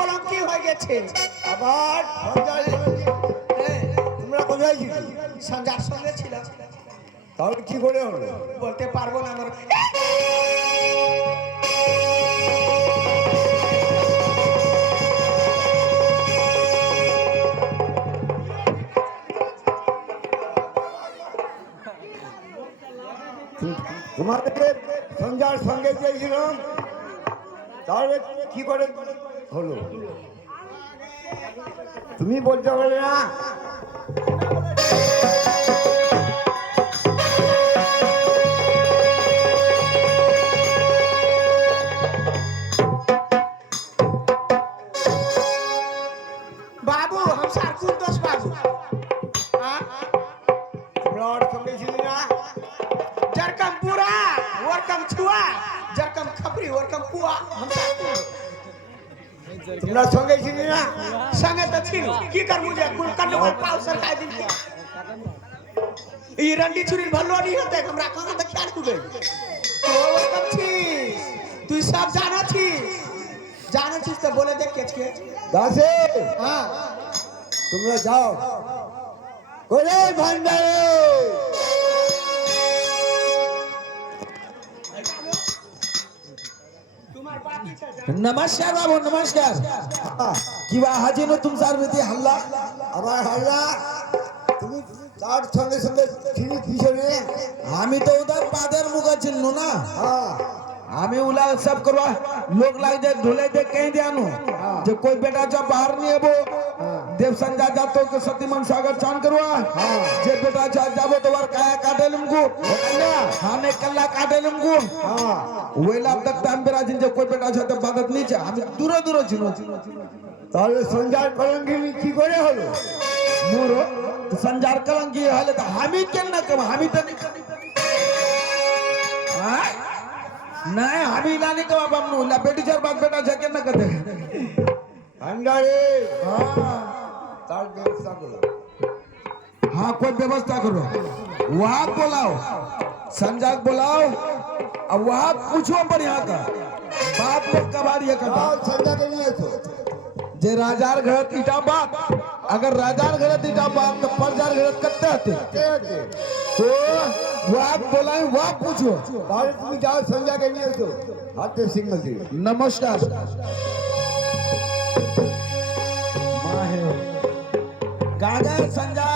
কলঙ্কি হয়ে গেছে। আবার সঞ্জয় তোমরা কোথায় ছিলে? সঞ্জয়ের সঙ্গে ছিল। তাহলে কি করে হলো? বলতে পারবো না আমার। তোমাদেরকে সঞ্জয়ের সঙ্গে চেয়েছিলাম, তাহলে কি করে হলো? তুমি বলতে পারলে না? बाबू हम सारकुल दोस्त बाबू हाँ তোমরা ওর সঙ্গে ছিলে না? जरकम पूरा वरकम छुआ जरकम खपरी वरकम पुआ हम सारकुल তোমরা সঙ্গে ছিলে না? संगे तो छिलो की कर मुझे कुल कन्नो पर पाव सरकाय दिन की ये रंडी छुरी भल्लो नहीं होते हमरा कहां तक ख्याल तू गई तो वरकम छी तू सब जाना छी तो बोले देख के দাসে हां তোমরা যাও। ওরে ভান্ডারে नमस्कार बाबू नमस्कार किंवा हाजी नो तुमचा ती हल्ला আমার হাল্লা তুমি তার সঙ্গে সঙ্গে ছিলি পিছনে? आम्ही तो उधर पादर मुगा चिन्हू ना হ্যাঁ आम्ही उला सब करवा लोक लाग दे ढोले दे कहीं दे आनु जो कोई बेटा जा बाहर नहीं है वो देव संजा जातो के सतीमन सागर चांद करवा जे बेटा जा जाबो तो वार काया काटे लमको हाने कल्ला काटे लमको হ্যাঁ वेला तक टाइम बेरा जिन जो कोई बेटा जा तो बादत नहीं चा हम दूर दूर चिन्हू তাহলে সঞ্জয় কলঙ্কি কি করে হলো? मोरो तो संजार कलंकी हले तो हामी केन ना कम हामी तो नहीं हां नहीं हामी लाने का बाप नु ला बेटी चार बाप बेटा जा केन ना करते ভান্ডারে हां তার ব্যবস্থা করো। हाँ कोई व्यवस्था करो वहां बुलाओ संजाक बुलाओ अब वहां पूछो पर यहाँ का बाप लोग कबाड़िया का যাও সঞ্জয়কে নিয়ে এসো। जे राजार घरत इटा बाप अगर राजार घरत इटा बाप तो परजार घरत कत्ते आते কে আছে? तो वहां बुलाए वहां पूछो তাহলে তুমি যাও সঞ্জয়কে নিয়ে এসো, হাতে সিগন্যাল দিও। नमस्कार माँ है गागर संजा